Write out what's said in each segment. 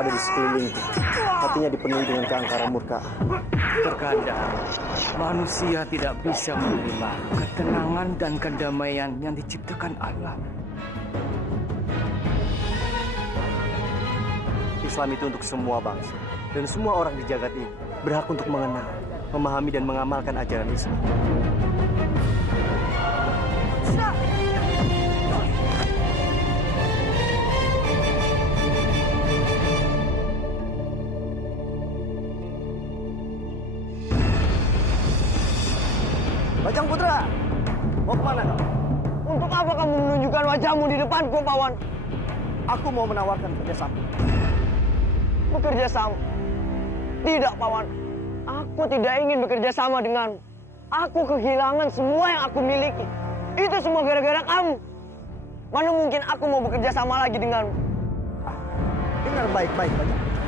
ada di sekelilingku, hatinya dipenuhi dengan keangkaran murka. Terkadang manusia tidak bisa menerima ketenangan dan kedamaian yang diciptakan Allah. Islam itu untuk semua bangsa dan semua orang di jagat ini berhak untuk mengenal, memahami dan mengamalkan ajaran Islam. Bajang Putra, mau kemana kau? Untuk apa kamu menunjukkan wajahmu di depanku, Pawan? Aku mau menawarkan kerjasama. Bekerja sama? Tidak, Pawan. Aku tidak ingin bekerja sama denganmu. Aku kehilangan semua yang aku miliki. Itu semua gara-gara kamu. Mana mungkin aku mau bekerja sama lagi denganmu? Dengar baik-baik, Bajang Putra.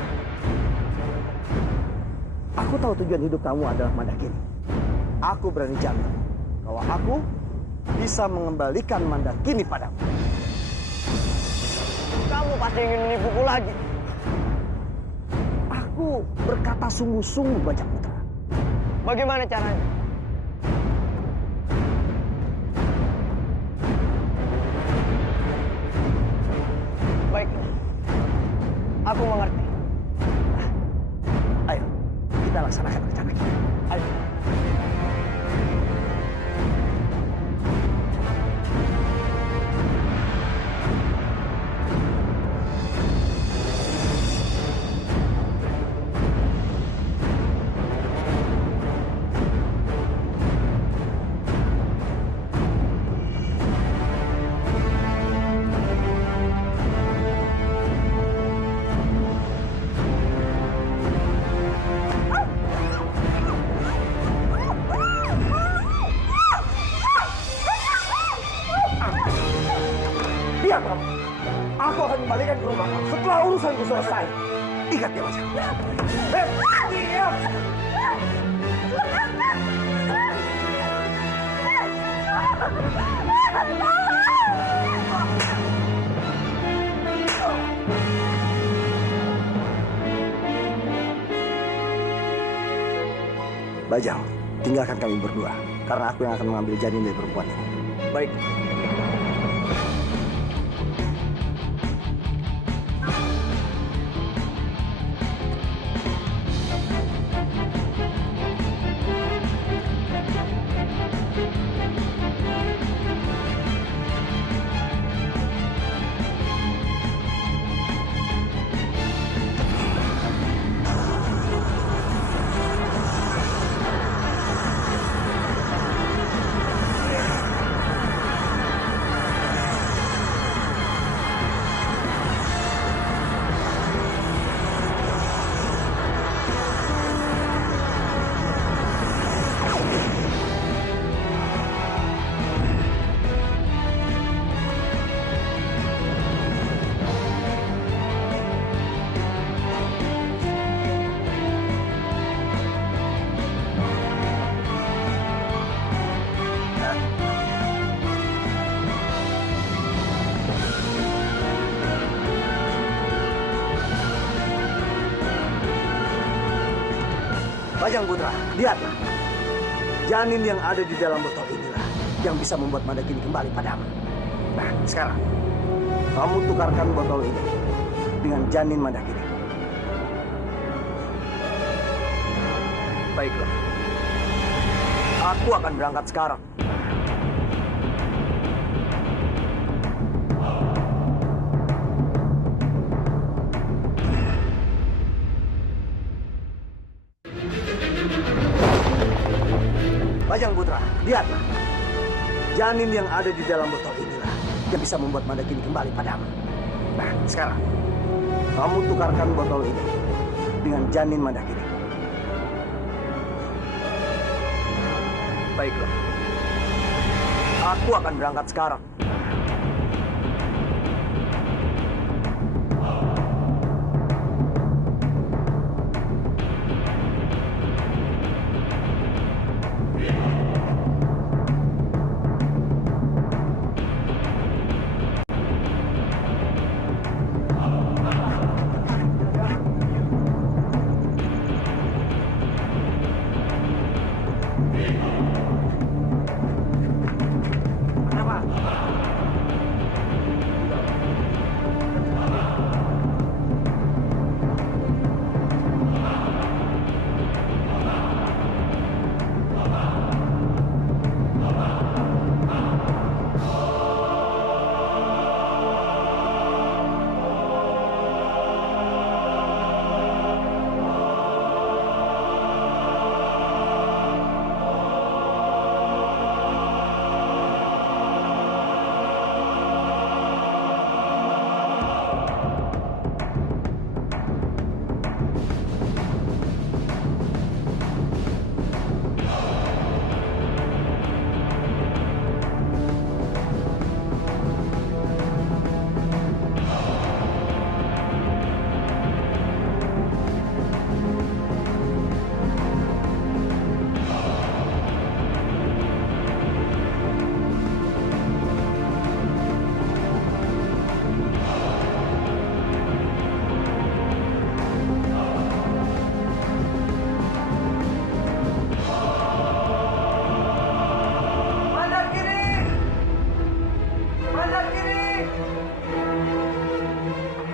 Aku tahu tujuan hidup kamu adalah Mandakini. Aku berani jamin bahwa aku bisa mengembalikan Mandakini padamu. Kamu pasti ingin menipuku lagi. Aku berkata sungguh-sungguh, Bajang Putra. Bagaimana caranya? Baiklah. Aku mengerti. Ayo, kita laksanakan rencana kita. Ayo. Diam kamu. Aku akan kembalikan ke rumah kamu setelah urusanku selesai. Ingat ya, Bajang. Diam. Bajang, tinggalkan kami berdua. Karena aku yang akan mengambil janin dari perempuan ini. Baik. Bajang Putra, lihatlah. Janin yang ada di dalam botol inilah yang bisa membuat Mandakini kembali padamu. Nah, sekarang kamu tukarkan botol ini dengan janin Mandakini. Baiklah. Aku akan berangkat sekarang. Bajang Putra, lihatlah. Janin yang ada di dalam botol inilah yang bisa membuat Mandakini kembali padamu. Nah, sekarang kamu tukarkan botol ini dengan janin Mandakini. Baiklah. Aku akan berangkat sekarang.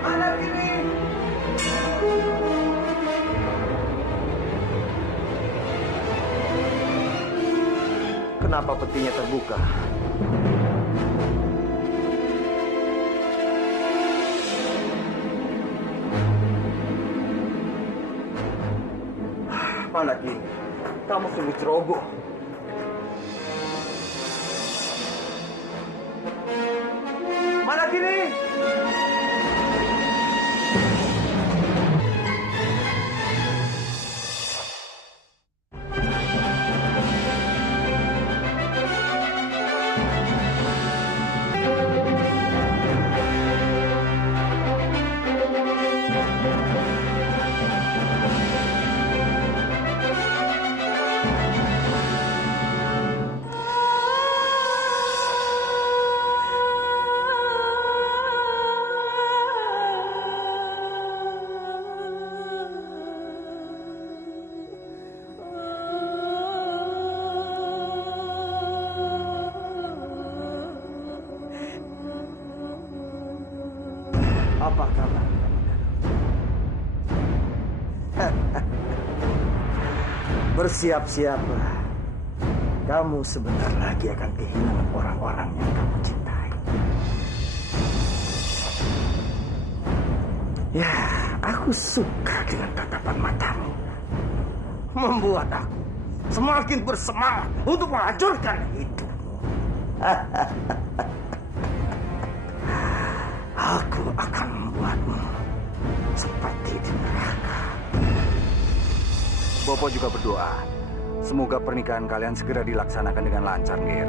Mana kiri? Kenapa petinya terbuka? Mana kiri? Kamu sungguh ceroboh. Mana kiri? Apa kabar? Bersiap-siaplah. Kamu sebentar lagi akan kehilangan orang-orang yang kamu cintai. Ya, aku suka dengan tatapan matamu. Membuat aku semakin bersemangat untuk menghancurkan hidupmu. Aku akan membuatmu seperti di neraka. Bopo juga berdoa. Semoga pernikahan kalian segera dilaksanakan dengan lancar, Nger.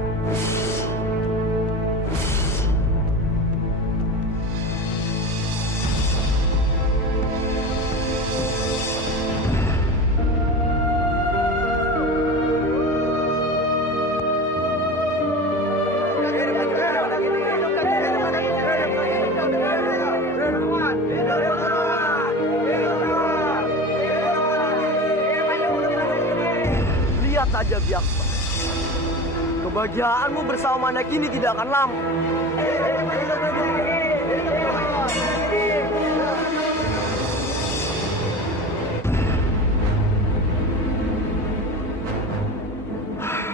Lihat saja Biaksa. Kebahagiaanmu bersama anak ini tidak akan lama.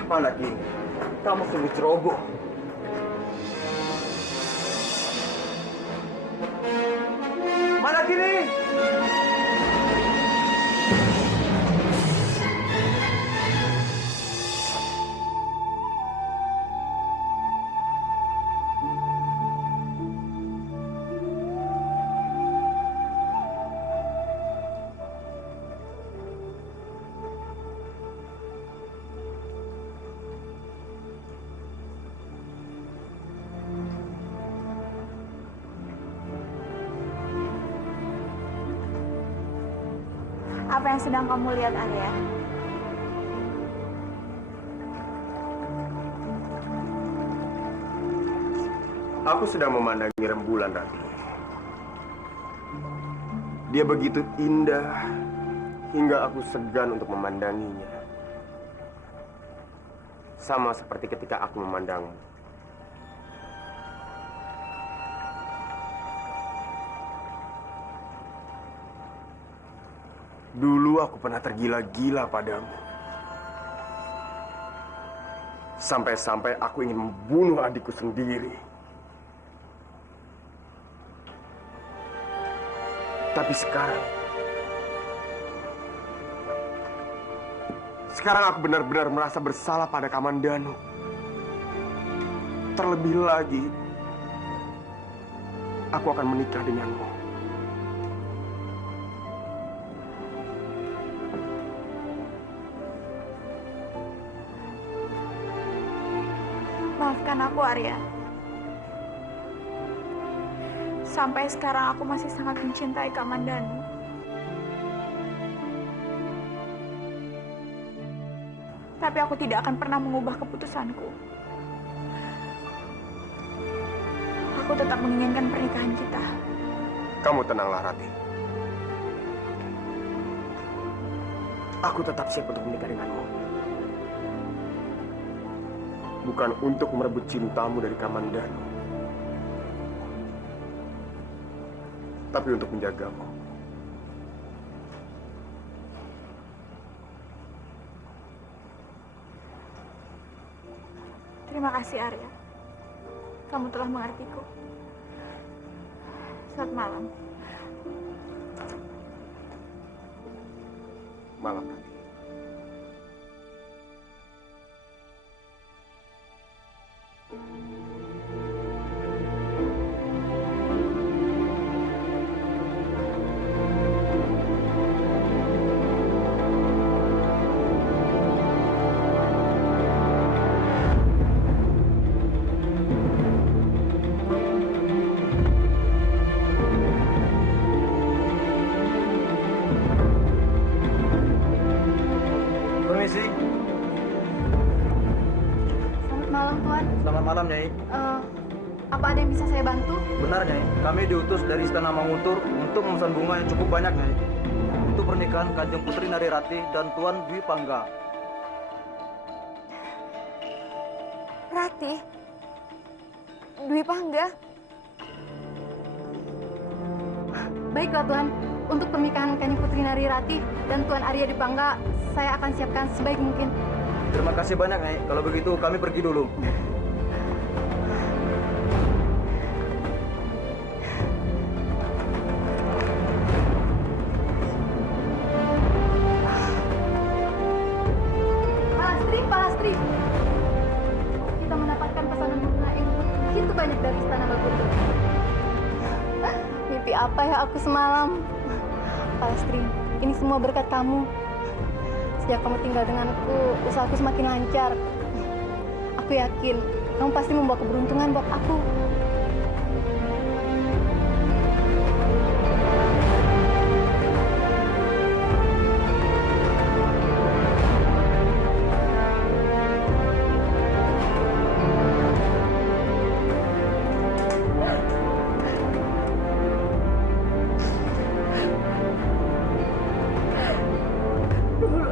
Mana kini? Kamu sungguh ceroboh. Mana kini? Apa yang sedang kamu lihat, Arya? Aku sedang memandangi rembulan, Rati. Dia begitu indah hingga aku segan untuk memandanginya. Sama seperti ketika aku memandangmu. Dulu aku pernah tergila-gila padamu. Sampai-sampai aku ingin membunuh adikku sendiri. Tapi sekarang aku benar-benar merasa bersalah pada Kamandanu. Terlebih lagi, aku akan menikah denganmu. Maafkan aku, Arya. Sampai sekarang aku masih sangat mencintai Kamandanu. Tapi aku tidak akan pernah mengubah keputusanku. Aku tetap menginginkan pernikahan kita. Kamu tenanglah, Rati. Aku tetap siap untuk menikah denganmu. Bukan untuk merebut cintamu dari Kamandanu, tapi untuk menjagamu. Terima kasih, Arya. Kamu telah mengertiku. Selamat malam. Malam nanti. Permisi. Selamat malam, Tuan. Selamat malam, Nyai. Apa ada yang bisa saya bantu? Benar, Nyai. Kami diutus dari Istana Manguntur untuk memesan bunga yang cukup banyak, Nyai. Untuk pernikahan Kanjeng Putri Narirati dan Tuan Dwi Pangga. Rati? Dwi Pangga? Baiklah, Tuan. Untuk pernikahan Kanjeng Putri Narirati dan Tuan Arya Dipangga, saya akan siapkan sebaik mungkin. Terima kasih banyak, Nyai. Kalau begitu kami pergi dulu. Palastri. Kita mendapatkan pesanan bunga yang begitu banyak dari Istana Manguntur. Mimpi apa ya aku semalam? Palastri, ini semua berkat kamu. Sejak kamu tinggal denganku, usahaku semakin lancar. Aku yakin kamu pasti membawa keberuntungan buat aku.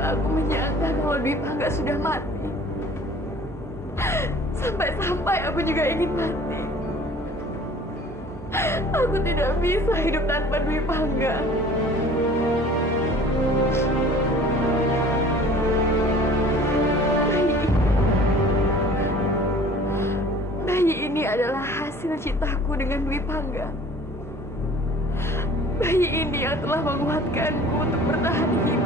Aku menyangka kalau Dwi Pangga sudah mati. Sampai-sampai aku juga ingin mati. Aku tidak bisa hidup tanpa Dwi Pangga. Bayi ini adalah hasil cintaku dengan Dwi Pangga. Bayi ini yang telah menguatkanku untuk bertahan hidup.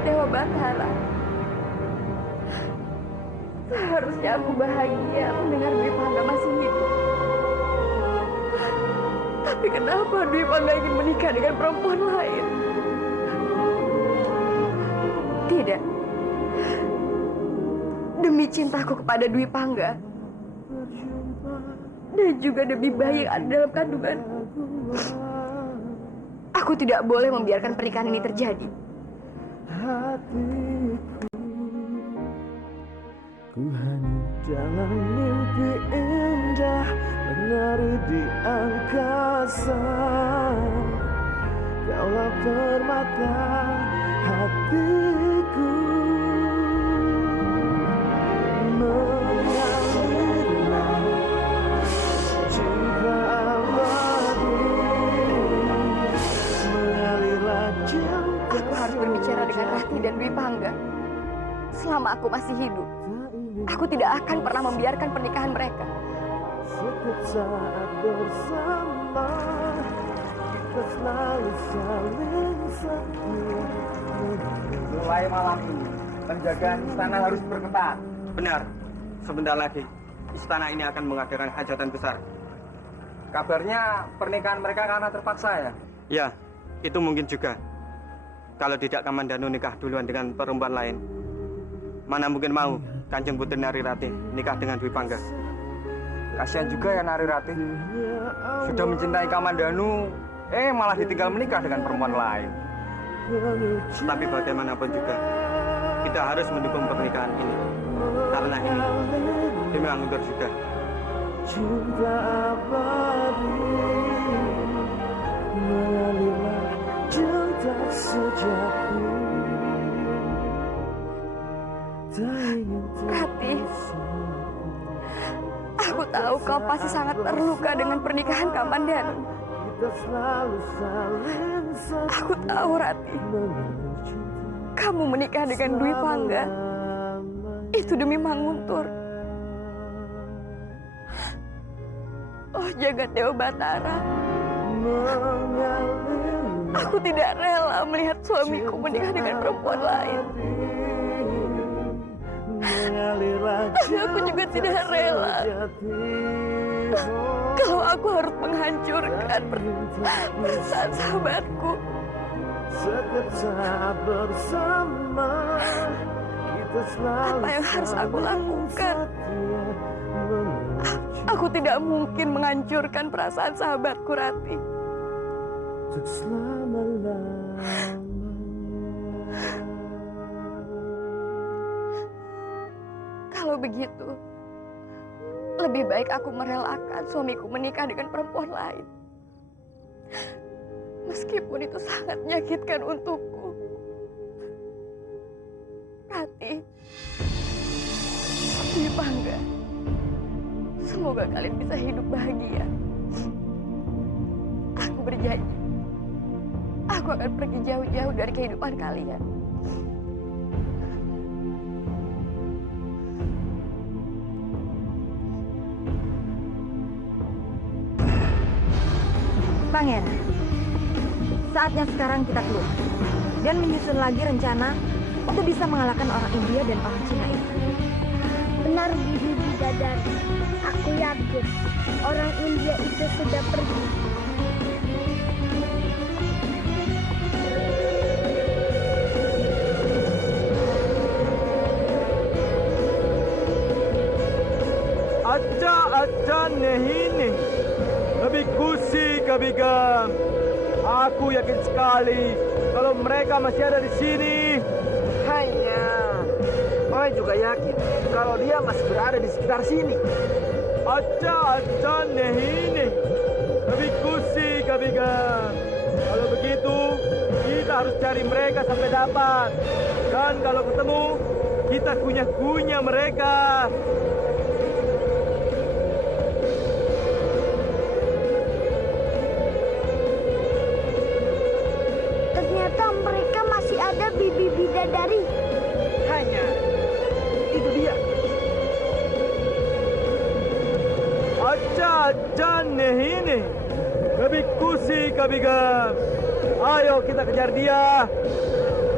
Dewa Batara. Seharusnya aku bahagia mendengar Dwi Pangga masih hidup. Tapi kenapa Dwi Pangga ingin menikah dengan perempuan lain? Tidak. Demi cintaku kepada Dwi Pangga dan juga demi bayi yang ada dalam kandunganku, aku tidak boleh membiarkan pernikahan ini terjadi. Hatiku, ku hanya dalam mimpi indah menari di angkasa. Kaulah permata hatiku, mengalirlah cinta abadi, mengalirlah cinta. Aku harus berbicara dengan Rati dan Dwi Pangga. Selama aku masih hidup, aku tidak akan pernah membiarkan pernikahan mereka. Setiap saat bersama, kita selalu saling setia. Mulai malam ini, penjagaan istana harus berketat. Benar. Sebentar lagi, istana ini akan mengadakan hajatan besar. Kabarnya pernikahan mereka karena terpaksa ya? Ya, itu mungkin juga. Kalau tidak Kamandanu nikah duluan dengan perempuan lain, mana mungkin mau Kanjeng Putri Narirati nikah dengan Dwi Pangga. Kasihan juga ya Narirati. Sudah mencintai Kamandanu, malah ditinggal menikah dengan perempuan lain. Tapi bagaimanapun juga, kita harus mendukung pernikahan ini. Karena ini demi Manguntur juga. Cinta abadi, mengalirlah cinta sejati. Rati, aku tahu kau pasti sangat terluka dengan pernikahan Kamandanu. Aku tahu, Rati, kamu menikah dengan Dwi Pangga itu demi Manguntur. Oh jagat Dewa Batara, aku tidak rela melihat suamiku menikah dengan perempuan lain. Tapi aku juga tidak rela kalau aku harus menghancurkan perasaan sahabatku. Setiap saat bersama kita selalu. Apa yang harus aku lakukan? Aku tidak mungkin menghancurkan perasaan sahabatku, Rati. Untuk selama-lamanya. Kalau begitu, lebih baik aku merelakan suamiku menikah dengan perempuan lain. Meskipun itu sangat menyakitkan untukku. Rati, Dwi Pangga, semoga kalian bisa hidup bahagia. Aku berjanji, aku akan pergi jauh-jauh dari kehidupan kalian. Pangeran, saatnya sekarang kita keluar dan menyusun lagi rencana untuk bisa mengalahkan orang India dan orang Cina itu. Benar, Bibi Bidadari. Aku yakin orang India itu sudah pergi. अच्छा नहीं lebih kusi kabigam. Aku yakin sekali kalau mereka masih ada di sini. Hanya, Oi juga yakin kalau dia masih berada di sekitar sini. अच्छा नहीं lebih kusi kabigam. Kalau begitu kita harus cari mereka sampai dapat. Dan kalau ketemu kita kunyah-kunyah mereka. Ternyata mereka masih ada, Bibi Bidadari. Hanya, itu dia. अच्छा नहीं lebih kusi kabigam. Ayo kita kejar dia.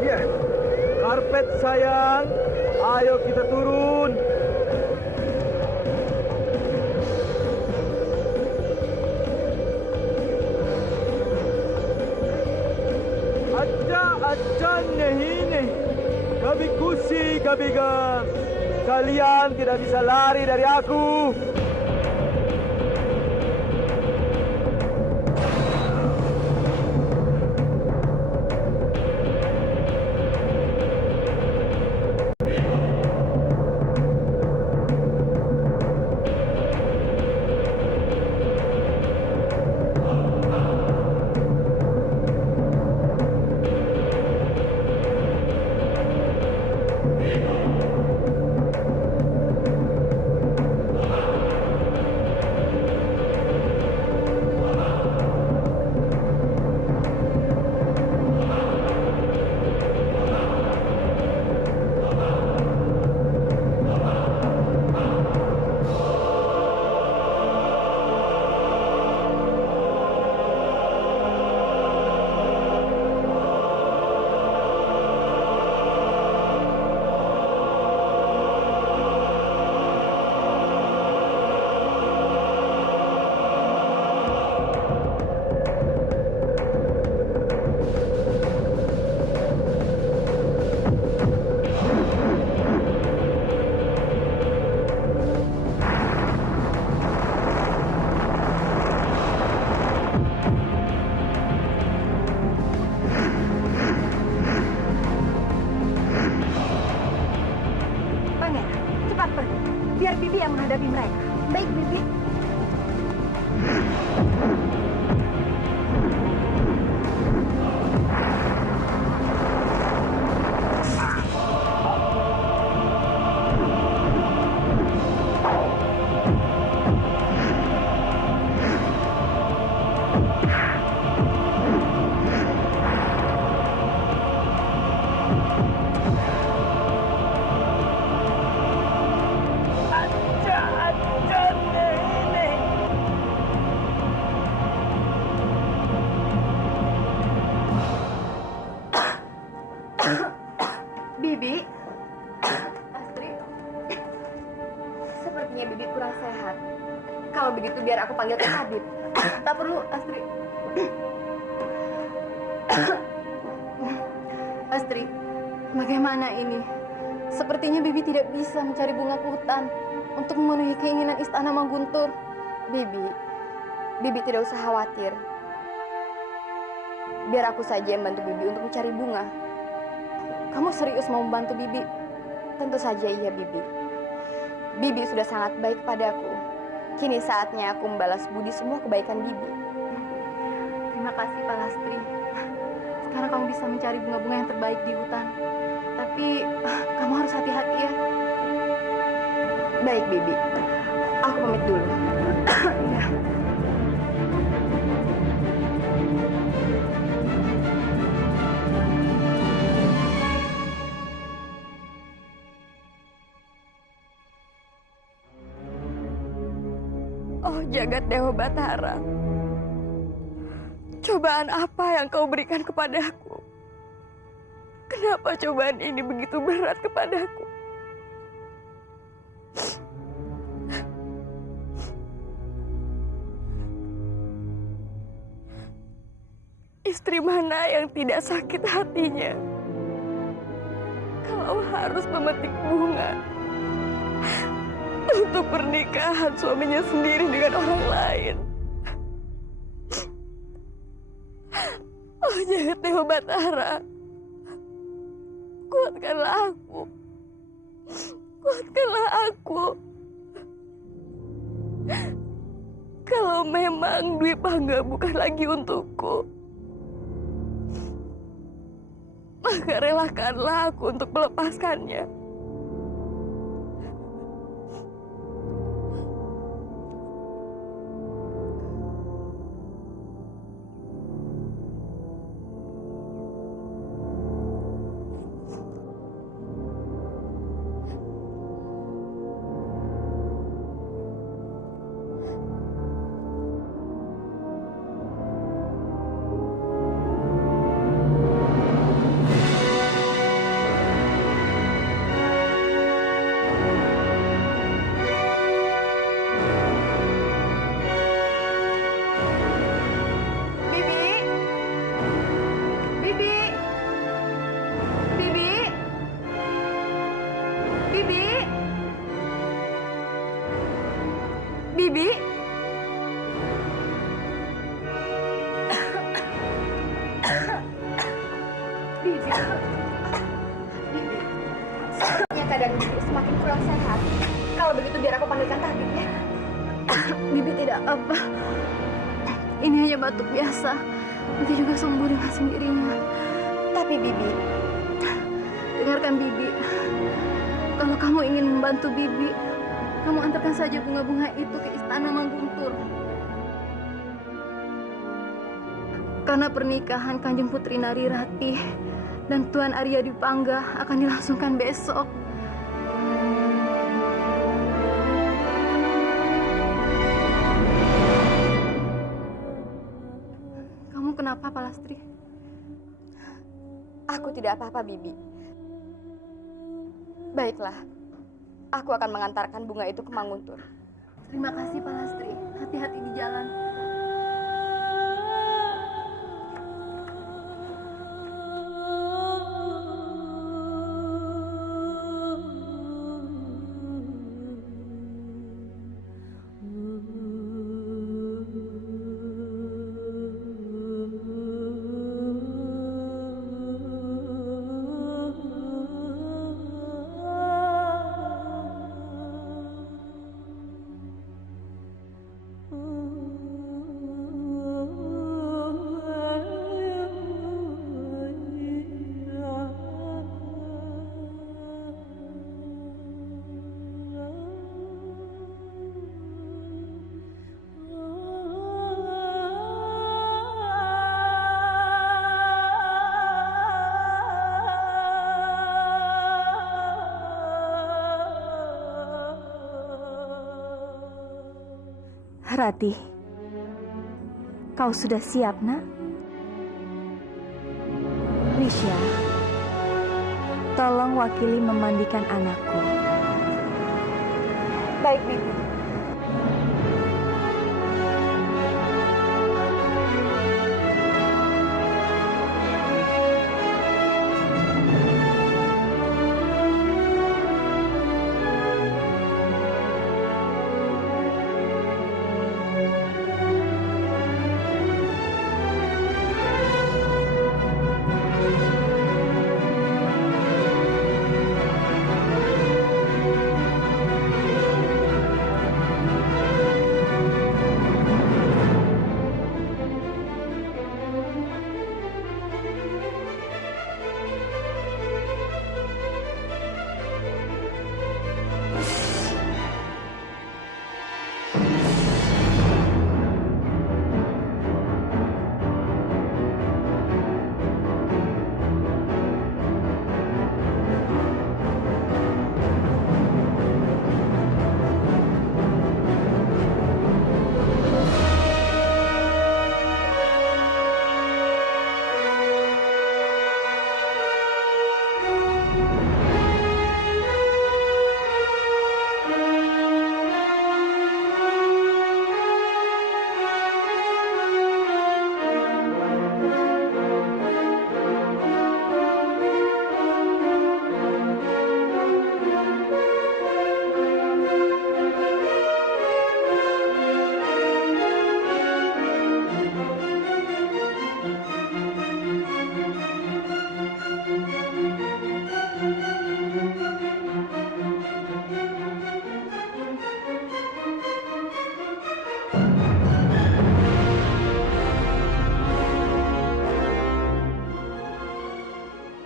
Dia. Karpet sayang, ayo kita turun. अच्छा नहीं kami kusi kabigam. Kalian tidak bisa lari dari aku. Biar Bibi yang menghadapi mereka. Baik, Bibi. kurang sehat. Kalau begitu biar aku panggilkan tabib. Tak perlu, Astri. Astri, bagaimana ini? Sepertinya Bibi tidak bisa mencari bunga ke hutan untuk memenuhi keinginan istana Mangguntur. Bibi tidak usah khawatir. Biar aku saja yang bantu Bibi untuk mencari bunga. Kamu serius mau membantu Bibi? Tentu saja iya, Bibi. Bibi sudah sangat baik padaku. Kini saatnya aku membalas budi semua kebaikan Bibi. Terima kasih, Pak Lastri. Sekarang kamu bisa mencari bunga-bunga yang terbaik di hutan. Tapi kamu harus hati-hati ya. Baik, Bibi. Aku pamit dulu. Ya. Oh jagat Dewa Batara, cobaan apa yang kau berikan kepadaku? Kenapa cobaan ini begitu berat kepadaku? Istri mana yang tidak sakit hatinya kalau harus memetik bunga untuk pernikahan suaminya sendiri dengan orang lain? Oh jagat Dewa Batara, kuatkanlah aku. Kuatkanlah aku. Kalau memang Dwi Pangga bukan lagi untukku, maka relakanlah aku untuk melepaskannya. Bibi? Sepertinya keadaan Bibi semakin kurang sehat. Kalau begitu biar aku panggilkan tabib ya. Bibi tidak apa. Ini hanya batuk biasa. Nanti juga sembuh dengan sendirinya. Tapi Bibi, dengarkan Bibi. Kalau kamu ingin membantu Bibi, kamu antarkan saja bunga-bunga itu ke istana Mangguntur. Karena pernikahan Kanjeng Putri Nari Ratih dan Tuan Arya Dwi Pangga akan dilangsungkan besok. Kamu kenapa, Pak Lastri? Aku tidak apa-apa, Bibi. Baiklah, aku akan mengantarkan bunga itu ke Mangguntur. Terima kasih, Pak Lastri. Hati-hati di jalan. Ratih, kau sudah siap, nak? Wisya, tolong wakili memandikan anakku. Baik, Bibi.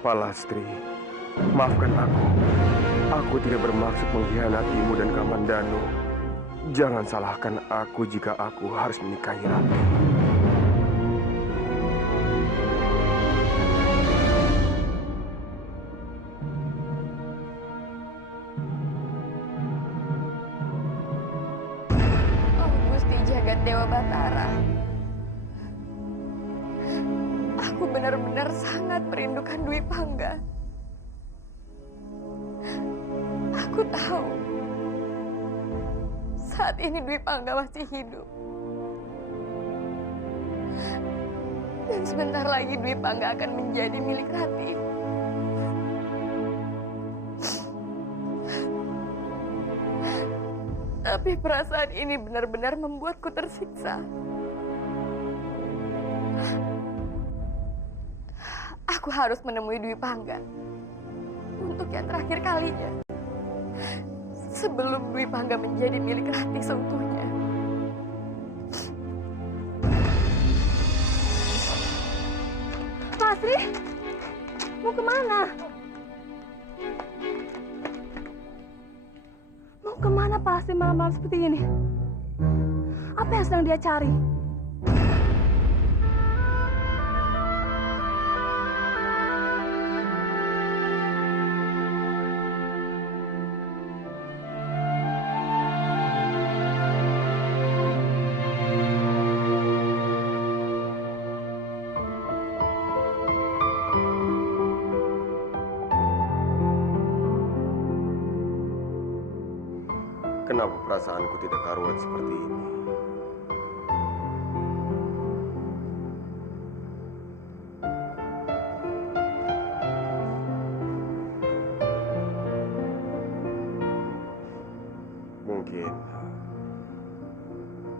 Palastri, maafkan aku. Aku tidak bermaksud mengkhianatimu dan Kamandanu. Jangan salahkan aku jika aku harus menikahi Ratih. Oh Gusti Jagat Dewa Batara, aku benar-benar sangat merindukan Dwi Pangga. Aku tahu saat ini Dwi Pangga masih hidup. Dan sebentar lagi Dwi Pangga akan menjadi milik Ratih. Tapi perasaan ini benar-benar membuatku tersiksa. Aku harus menemui Dwi Pangga untuk yang terakhir kalinya, sebelum Dwi Pangga menjadi milik Ratih seutuhnya. Palastri, mau kemana? Mau kemana Palastri malam-malam seperti ini? Apa yang sedang dia cari? Kenapa perasaanku tidak karuan seperti ini? Mungkin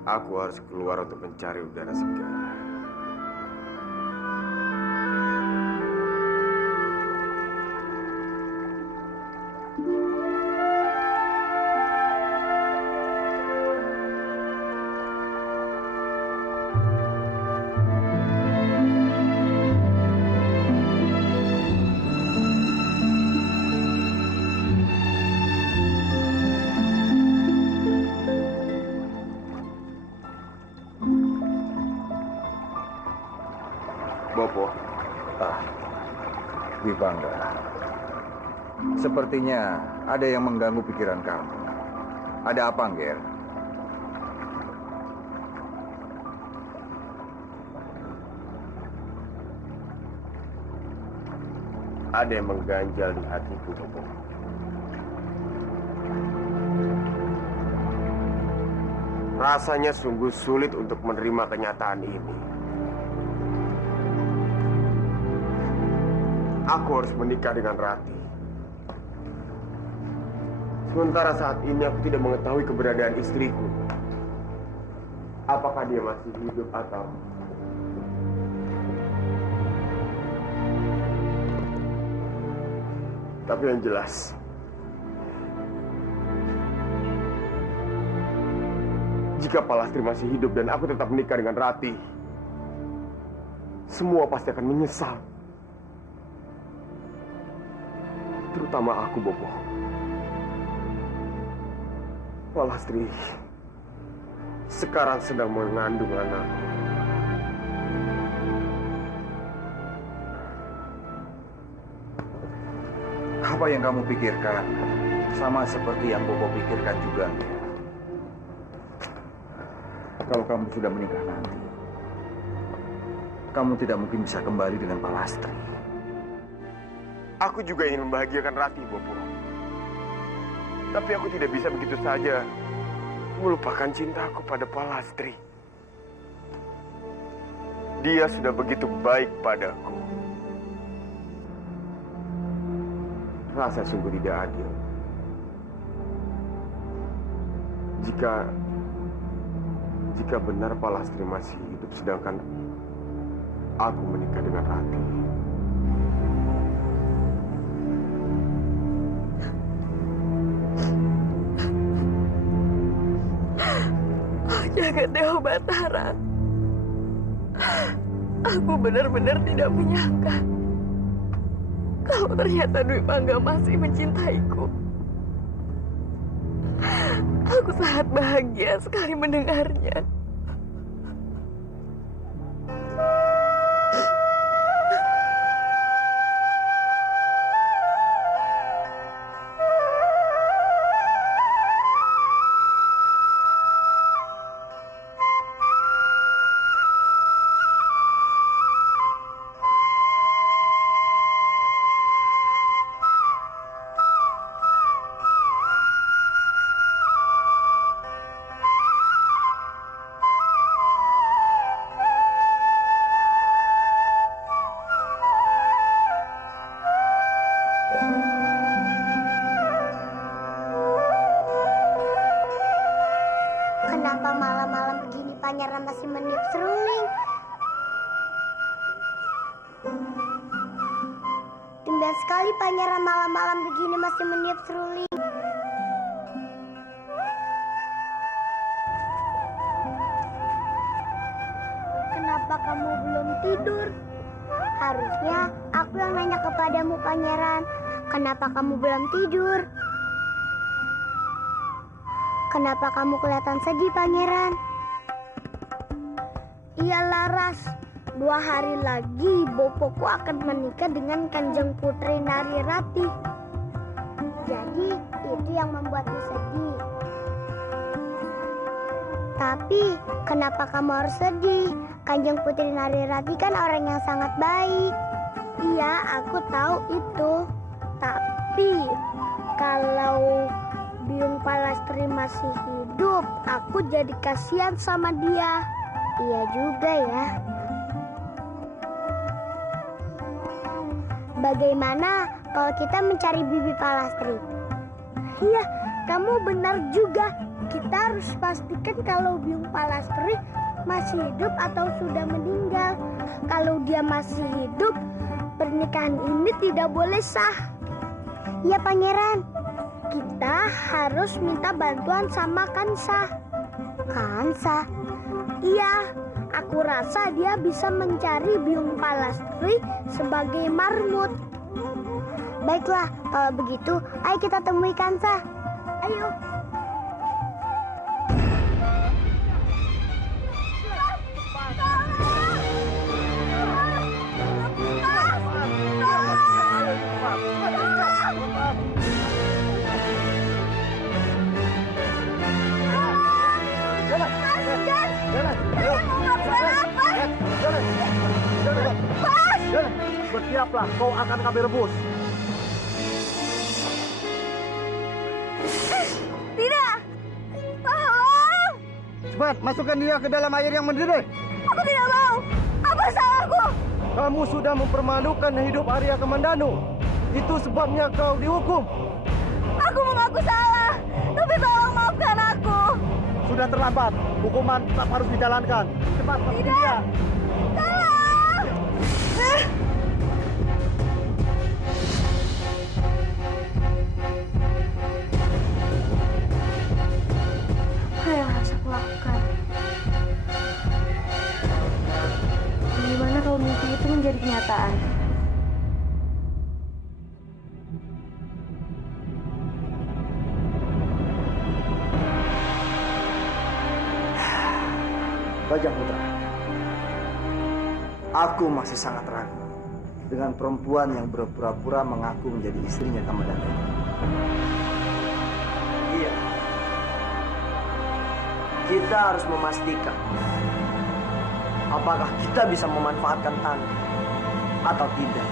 aku harus keluar untuk mencari udara segar. Bopo. Dwi Pangga. Sepertinya ada yang mengganggu pikiran kamu. Ada apa, Angger? Ada yang mengganjal di hatiku, Bopo. Rasanya sungguh sulit untuk menerima kenyataan ini. Aku harus menikah dengan Rati. Sementara saat ini aku tidak mengetahui keberadaan istriku. Apakah dia masih hidup atau... Tapi yang jelas, jika Palastri masih hidup dan aku tetap menikah dengan Rati, semua pasti akan menyesal. Terutama aku, Bopo. Palastri sekarang sedang mengandung anakku. Apa yang kamu pikirkan sama seperti yang Bopo pikirkan juga. Kalau kamu sudah menikah nanti, kamu tidak mungkin bisa kembali dengan Palastri. Aku juga ingin membahagiakan Rati, Bopo. Tapi aku tidak bisa begitu saja melupakan cintaku pada Palastri. Dia sudah begitu baik padaku. Rasa sungguh tidak adil. Jika benar Palastri masih hidup sedangkan aku menikah dengan Rati. Oh, Jagat Dewa Batara. Aku benar-benar tidak menyangka kalau ternyata Dwi Pangga masih mencintaiku. Aku sangat bahagia sekali mendengarnya. Kenapa malam-malam begini Pangeran masih meniup seruling? Tumben sekali Pangeran malam-malam begini masih meniup seruling. Kenapa kamu belum tidur? Harusnya aku yang nanya kepadamu, Pangeran. Kenapa kamu belum tidur? Kenapa kamu kelihatan sedih, Pangeran? Iya, Laras. 2 hari lagi bopoku akan menikah dengan Kanjeng Putri Narirati. Jadi itu yang membuatmu sedih. Tapi kenapa kamu harus sedih? Kanjeng Putri Narirati kan orang yang sangat baik. Iya, aku tahu itu. Tapi kalau Biung Palastri masih hidup, aku jadi kasihan sama dia. Iya juga ya. Bagaimana kalau kita mencari Bibi Palastri? Iya, kamu benar juga. Kita harus pastikan kalau Biung Palastri masih hidup atau sudah meninggal. Kalau dia masih hidup, pernikahan ini tidak boleh sah. Iya, Pangeran. Kita harus minta bantuan sama Kansa. Kansa? Iya, aku rasa dia bisa mencari Biung Palastri sebagai marmut. Baiklah, kalau begitu, ayo kita temui Kansa. Ayo. Bersiaplah, kau akan kami rebus. Tidak! Tolong! Cepat, masukkan dia ke dalam air yang mendidih. Aku tidak mau. Apa salahku? Kamu sudah mempermalukan hidup Arya Kamandanu. Itu sebabnya kau dihukum. Aku mengaku salah. Tapi tolong maafkan aku. Sudah terlambat. Hukuman tetap harus dijalankan. Cepat, masukin dia. Tolong. Apa yang harus aku lakukan? Bagaimana kalau mimpi itu menjadi kenyataan? Bajang Putra, aku masih sangat ragu dengan perempuan yang berpura-pura mengaku menjadi istrinya Kamandanu. Iya, kita harus memastikan apakah kita bisa memanfaatkan Tanti atau tidak.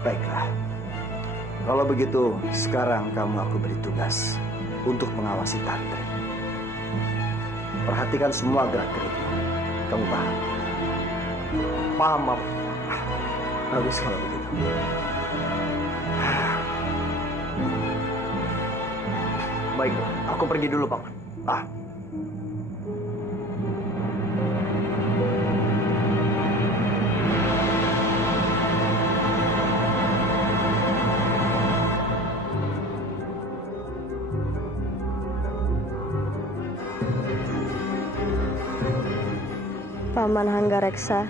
Baiklah, kalau begitu sekarang kamu aku beri tugas untuk mengawasi Tantri. Perhatikan semua gerak-geriknya. Kamu paham? Paham, Mam. Bagus kalau begitu. Baiklah, aku pergi dulu, Paman. Paman Hanggareksa,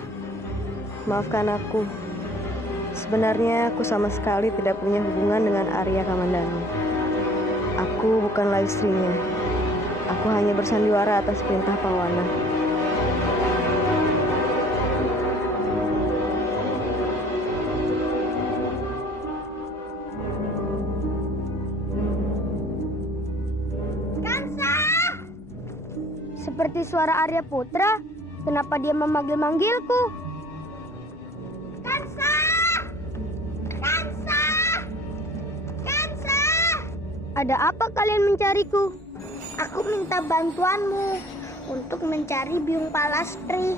maafkan aku. Sebenarnya aku sama sekali tidak punya hubungan dengan Arya Kamandanu. Aku bukanlah istrinya. Aku hanya bersandiwara atas perintah Pawana. Kansa! Seperti suara Arya Putra. Kenapa dia memanggil-manggilku? Kansa! Kansa! Kansa! Ada apa kalian mencariku? Aku minta bantuanmu untuk mencari Biung Palastri.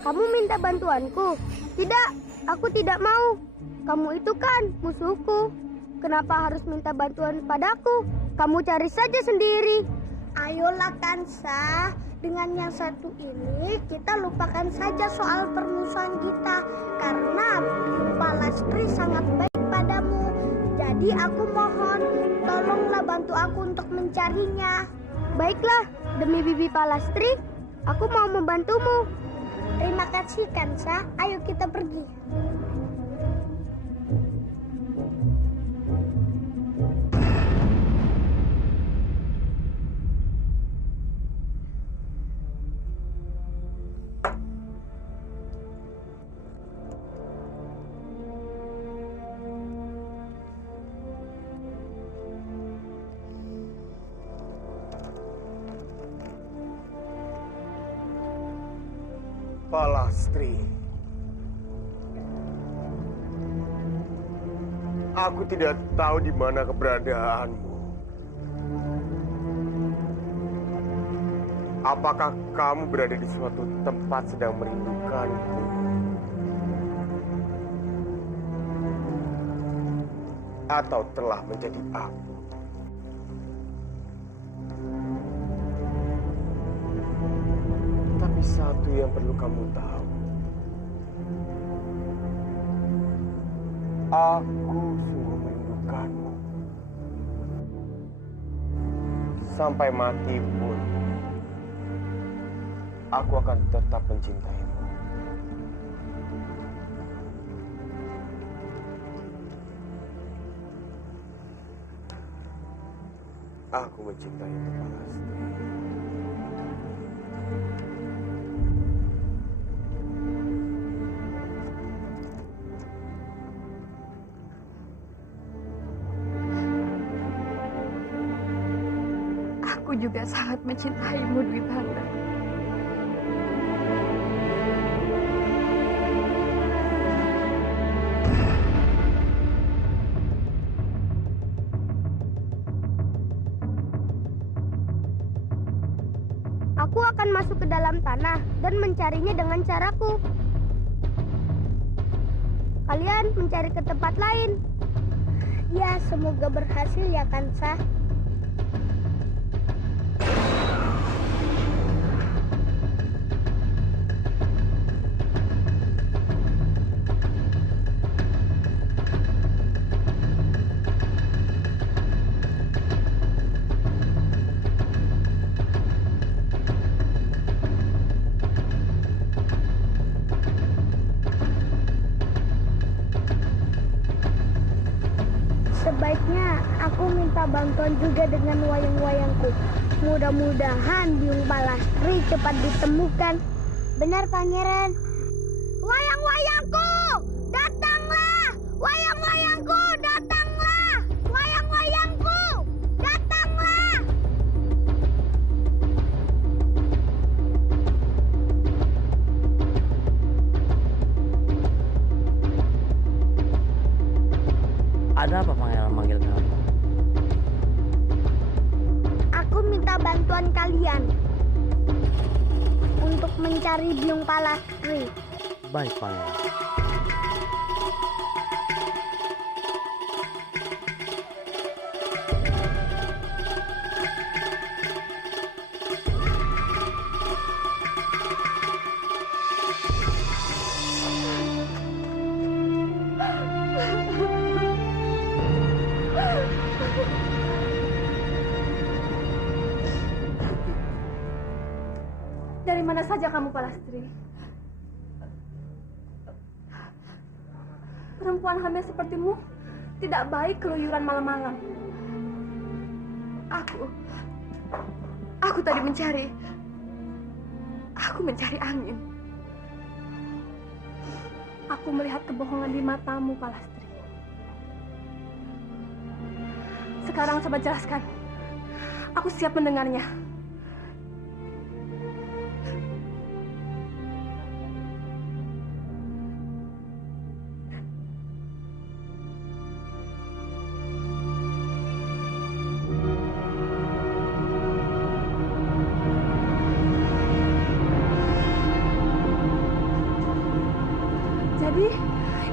Kamu minta bantuanku? Tidak, aku tidak mau. Kamu itu kan musuhku. Kenapa harus minta bantuan padaku? Kamu cari saja sendiri. Ayolah Kansa. Dengan yang satu ini, kita lupakan saja soal permusuhan kita. Karena Biung Palastri sangat baik padamu. Jadi aku mohon, tolonglah bantu aku untuk mencarinya. Baiklah, demi Bibi Palastri, aku mau membantumu. Terima kasih, Kansa. Ayo kita pergi. Palastri, aku tidak tahu di mana keberadaanmu. Apakah kamu berada di suatu tempat sedang merindukanku? Atau telah menjadi aku? Tapi satu yang perlu kamu tahu. Aku sungguh merindukanmu. Sampai mati pun, aku akan tetap mencintaimu. Aku mencintaimu, Palastri. Aku juga sangat mencintaimu, Dwi Panda. Aku akan masuk ke dalam tanah dan mencarinya dengan caraku. Kalian mencari ke tempat lain. Ya, semoga berhasil ya, Kansa. Sebaiknya aku minta bantuan juga dengan wayang-wayangku. Mudah-mudahan biung Palastri cepat ditemukan. Benar, Pangeran. Wayang-wayangku, datanglah! Wayang-wayangku, datanglah! Wayang-wayangku, datanglah! Ada apa Pangeran manggil kamu? Aku minta bantuan kalian untuk mencari biung Palastri. Baik, Pangeran. Dari mana saja kamu, Palastri? Perempuan hamil sepertimu tidak baik keluyuran malam-malam. Aku tadi mencari angin. Aku melihat kebohongan di matamu, Palastri. Sekarang coba jelaskan. Aku siap mendengarnya. Jadi,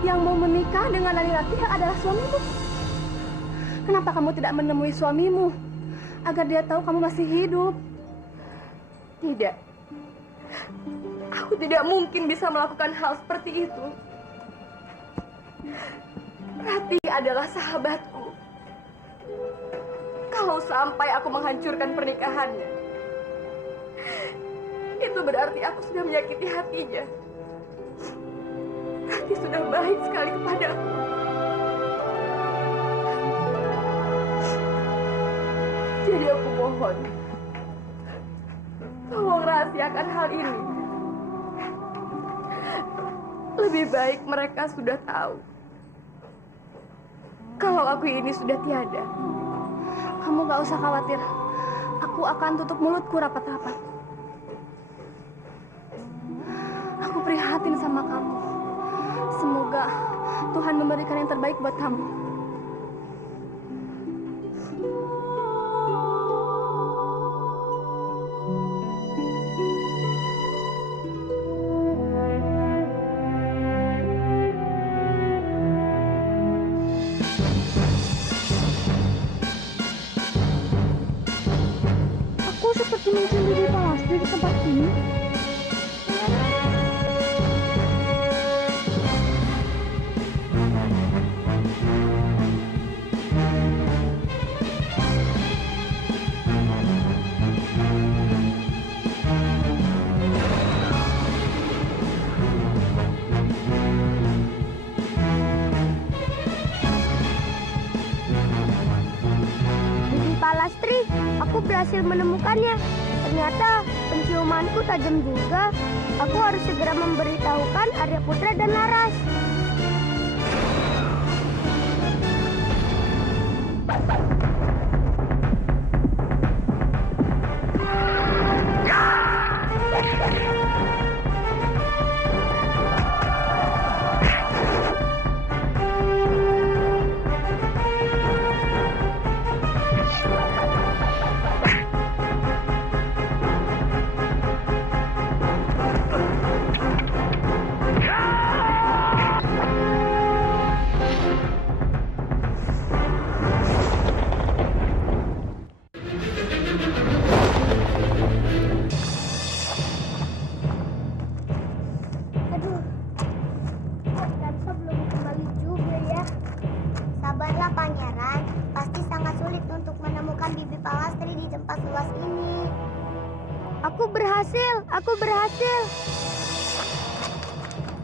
yang mau menikah dengan Adilati adalah suamimu. Kenapa kamu tidak menemui suamimu agar dia tahu kamu masih hidup? Tidak. Aku tidak mungkin bisa melakukan hal seperti itu. Rati adalah sahabatku. Kalau sampai aku menghancurkan pernikahannya, itu berarti aku sudah menyakiti hatinya. Rati sudah baik sekali kepadaku. Jadi aku mohon, tolong rahasiakan hal ini. Lebih baik mereka sudah tahu kalau aku ini sudah tiada. Kamu gak usah khawatir. Aku akan tutup mulutku rapat-rapat. Aku prihatin sama kamu. Semoga Tuhan memberikan yang terbaik buat kamu. Aku seperti mungkin di Palastri di tempat ini. Bibi Palastri, aku berhasil menemukannya. Ternyata penciumanku tajam juga. Aku harus segera memberitahukan Arya Putra dan Laras. Palastri di tempat luas ini. Aku berhasil, aku berhasil.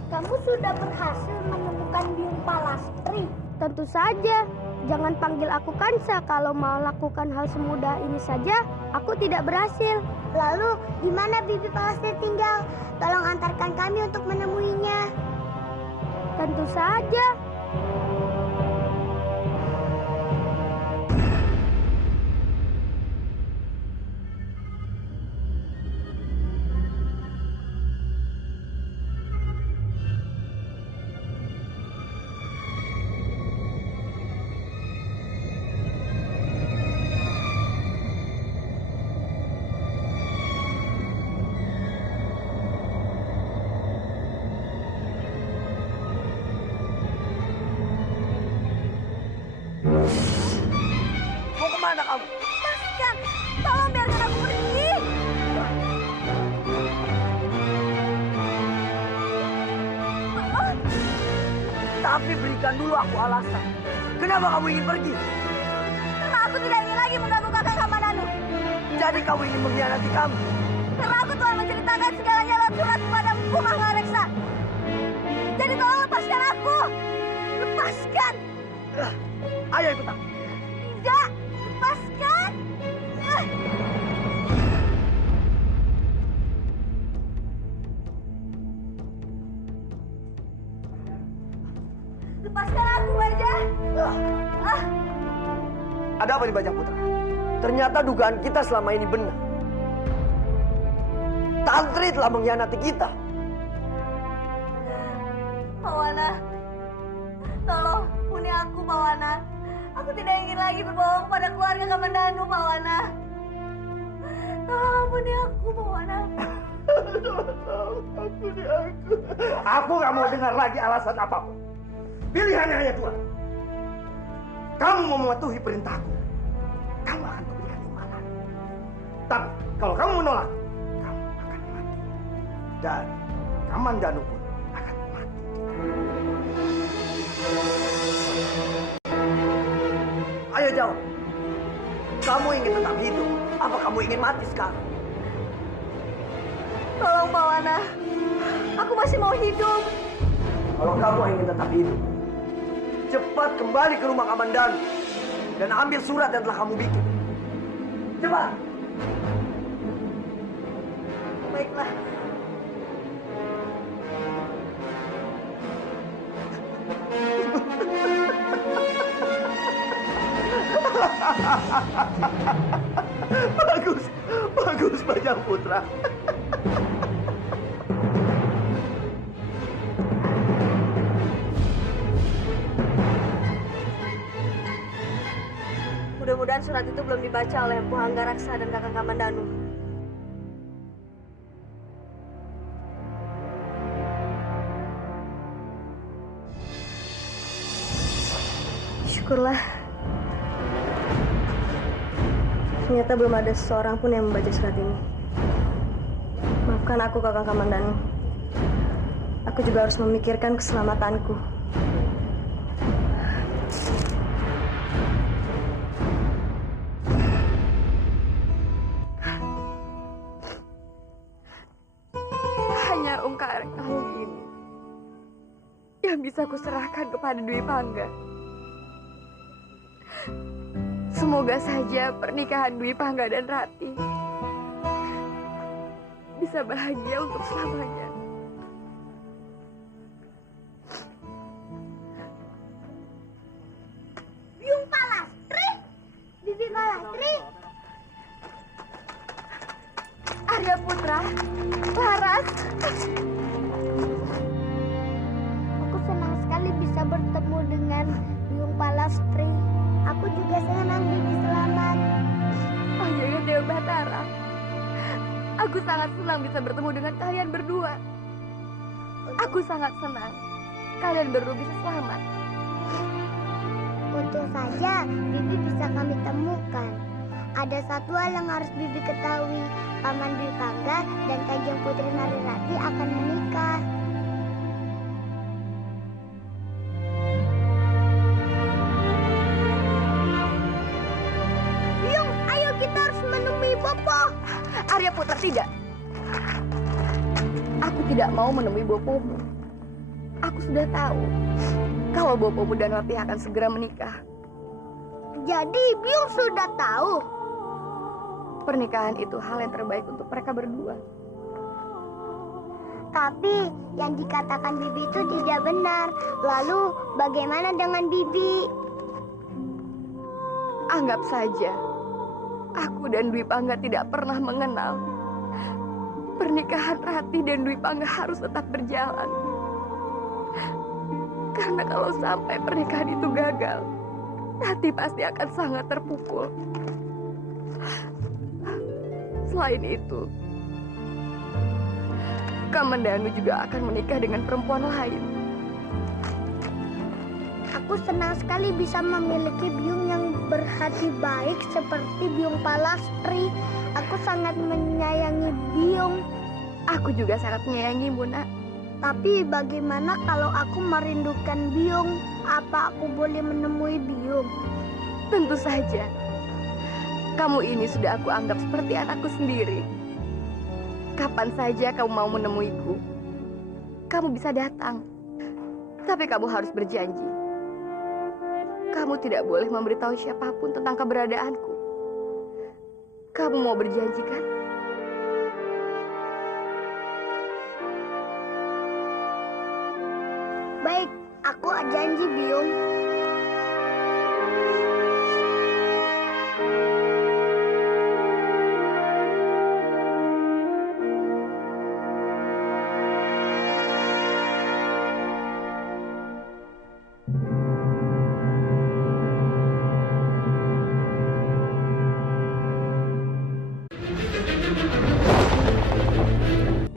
Kamu sudah berhasil menemukan biung Palastri? Tentu saja. Jangan panggil aku Kansa. Kalau mau lakukan hal semudah ini saja, aku tidak berhasil. Lalu, di mana Bibi Palastri tinggal? Tolong antarkan kami untuk menemuinya. Tentu saja. Mau kemana kamu? Lepaskan! Tolong biarkan aku pergi! Tapi berikan dulu aku alasan. Kenapa kamu ingin pergi? Karena aku tidak ingin lagi mengganggu kakak Kamandanu. Jadi kamu ingin mengkhianati kami? Karena aku telah menceritakan segalanya lewat surat kepada Mpu Maharareksa. Jadi tolong lepaskan aku! Lepaskan! Ayo ikut aku. Tidak! Lepaskan! Lepaskan aku, Bajang! Ada apa nih Bajang Putra? Ternyata dugaan kita selama ini benar. Tantri telah mengkhianati kita. Pawana, tolong puni aku, Pawana. Aku tidak ingin lagi berbohong pada keluarga Kamandanu, Pawana. Tolong ampuni aku, Pawana. Ampuni aku. Aku gak mau dengar lagi alasan apapun. Pilihannya hanya dua. Kamu mau mematuhi perintahku, kamu akan kuberikan imbalan. Tapi kalau kamu menolak, kamu akan mati. Dan Kamandanu pun akan mati. Ayo jawab. Kamu ingin tetap hidup? Apa kamu ingin mati sekarang? Tolong, Pawana. Aku masih mau hidup. Kalau kamu ingin tetap hidup, cepat kembali ke rumah Kamandanu dan ambil surat yang telah kamu bikin. Cepat. Baiklah. Bagus, bagus Bajang Putra. Mudah-mudahan surat itu belum dibaca oleh Empu Hanggareksa dan kakak Kamandanu. Syukurlah. Ternyata belum ada seseorang pun yang membaca surat ini. Maafkan aku, kakak Kamandanu. Aku juga harus memikirkan keselamatanku. Hanya ungkapan kalung ini yang bisa kuserahkan kepada Dwi Pangga. Semoga saja pernikahan Dwi Pangga dan Rati bisa bahagia untuk selamanya. Biung Palastri? Bibi Palastri? Arya Putra, Laras. Aku senang sekali bisa bertemu dengan Biung Palastri. Aku juga senang Bibi selamat. Oh Jaya Dewa Batara, aku sangat senang bisa bertemu dengan kalian berdua. Aku sangat senang kalian berdua bisa selamat. Untung saja Bibi bisa kami temukan. Ada satu hal yang harus Bibi ketahui. Paman Dwi Pangga dan Kanjeng Putri Narirati akan menikah. Biung, ayo kita Bopo. Arya Putra, tidak. Aku tidak mau menemui bopomu. Aku sudah tahu kalau bopomu dan Wati akan segera menikah. Jadi Biung sudah tahu. Pernikahan itu hal yang terbaik untuk mereka berdua. Tapi yang dikatakan Bibi itu tidak benar. Lalu bagaimana dengan Bibi? Anggap saja aku dan Dwi Pangga tidak pernah mengenal. Pernikahan Rati dan Dwi Pangga harus tetap berjalan. Karena kalau sampai pernikahan itu gagal, Rati pasti akan sangat terpukul. Selain itu, Kamandanu juga akan menikah dengan perempuan lain. Aku senang sekali bisa memiliki Biung yang berhati baik seperti Biung Palastri. Aku sangat menyayangi Biung. Aku juga sangat menyayangimu, Nak. Tapi bagaimana kalau aku merindukan Biung? Apa aku boleh menemui Biung? Tentu saja. Kamu ini sudah aku anggap seperti anakku sendiri. Kapan saja kamu mau menemuiku, kamu bisa datang. Tapi kamu harus berjanji. Kamu tidak boleh memberitahu siapapun tentang keberadaanku. Kamu mau berjanji, kan? Baik, aku janji Biung.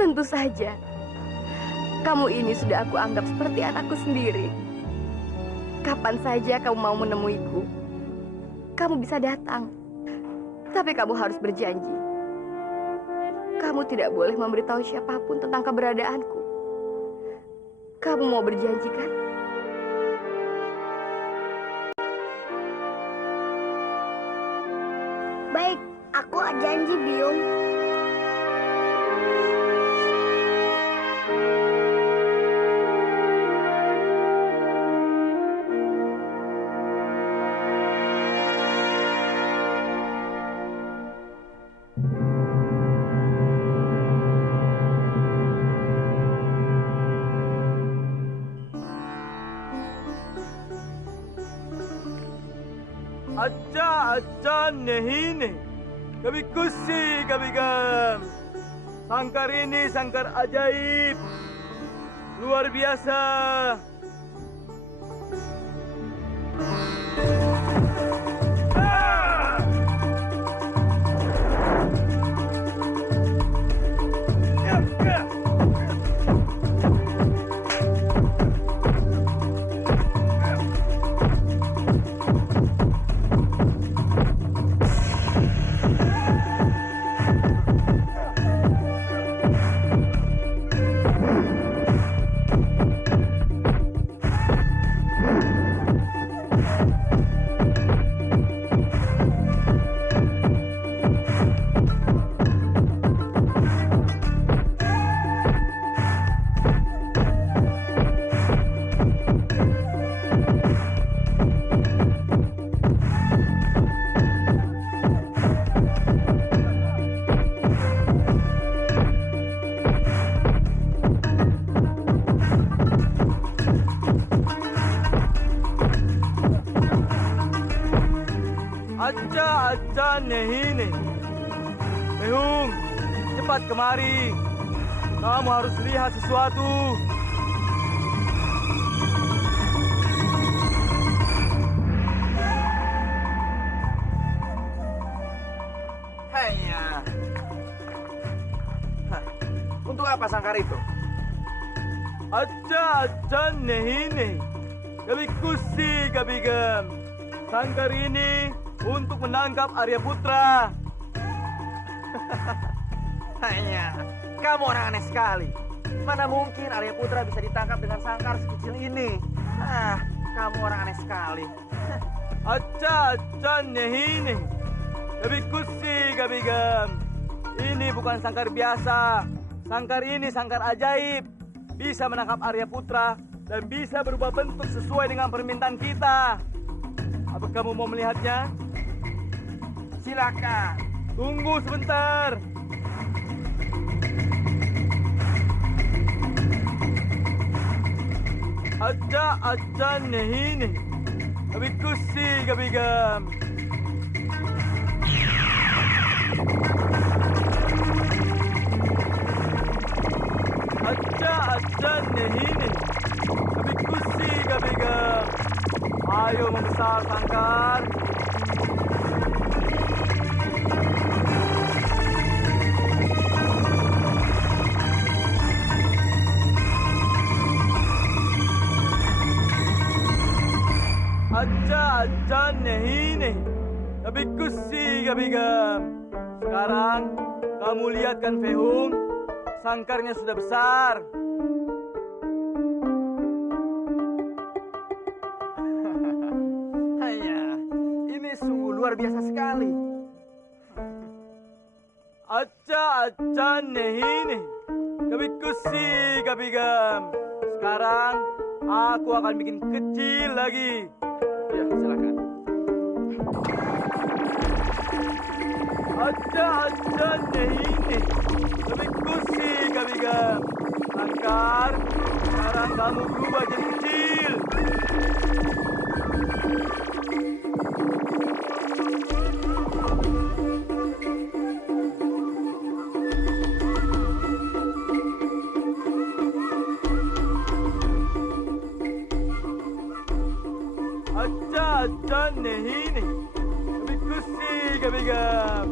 Tentu saja. Kamu ini sudah aku anggap seperti anakku sendiri. Kapan saja kamu mau menemuiku, kamu bisa datang. Tapi kamu harus berjanji. Kamu tidak boleh memberitahu siapapun tentang keberadaanku. Kamu mau berjanji, kan? Baik, aku janji Biung. अच्छा नहीं कभी खुशी कभी गम. Sangkar ini sangkar ajaib, luar biasa. Acha नहीं. Mehung, cepat kemari. Kamu harus lihat sesuatu. Hanya. Untuk apa sangkar itu? Acha नहीं. Kami kusi kami gam. Sangkar ini untuk menangkap Arya Putra. Hanya, kamu orang aneh sekali. Mana mungkin Arya Putra bisa ditangkap dengan sangkar sekecil ini? Kamu orang aneh sekali. Acha नहीं. Kami kusi Kabigam. Ini bukan sangkar biasa. Sangkar ini sangkar ajaib. Bisa menangkap Arya Putra dan bisa berubah bentuk sesuai dengan permintaan kita. Apa kamu mau melihatnya? Silakan. Tunggu sebentar. Aja nehine. Kami kusi Kabigam. Aja nehine. Kami kusi Kabigam. Ayo membesar sangkar. Aja nehine. Kami kusi Kabigam. Sekarang kamu lihat kan Fehung, sangkarnya sudah besar. Hanya, ini sungguh luar biasa sekali. Aja nehine. Kami kusi Kabigam. Sekarang aku akan bikin kecil lagi. Ya, silakan. Aja nehine. Kami kusi Kabigam. Sangkar, sekarang kamu berubah jadi kecil. Aja nehine. Kami kusi Kabigam.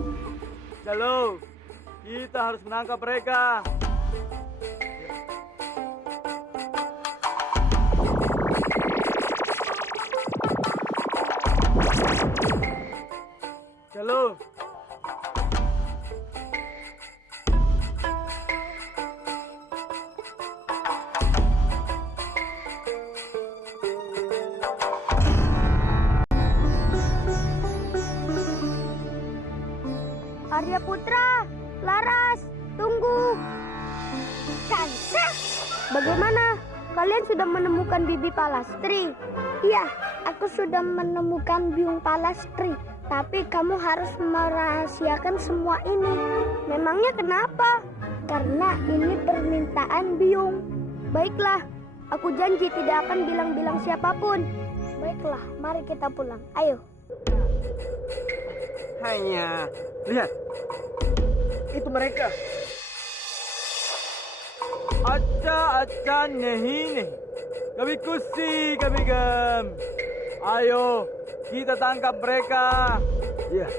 Jalo, kita harus menangkap mereka. Jalo. Arya Putra, Laras, tunggu. Kansa, bagaimana? Kalian sudah menemukan Bibi Palastri? Iya, aku sudah menemukan Biung Palastri. Tapi kamu harus merahasiakan semua ini. Memangnya kenapa? Karena ini permintaan Biung. Baiklah, aku janji tidak akan bilang-bilang siapapun. Baiklah, mari kita pulang. Ayo. Hanya, lihat. Itu mereka. Aja nehine. Kami kusi Kabigam. Ayo, kita tangkap mereka. Ya,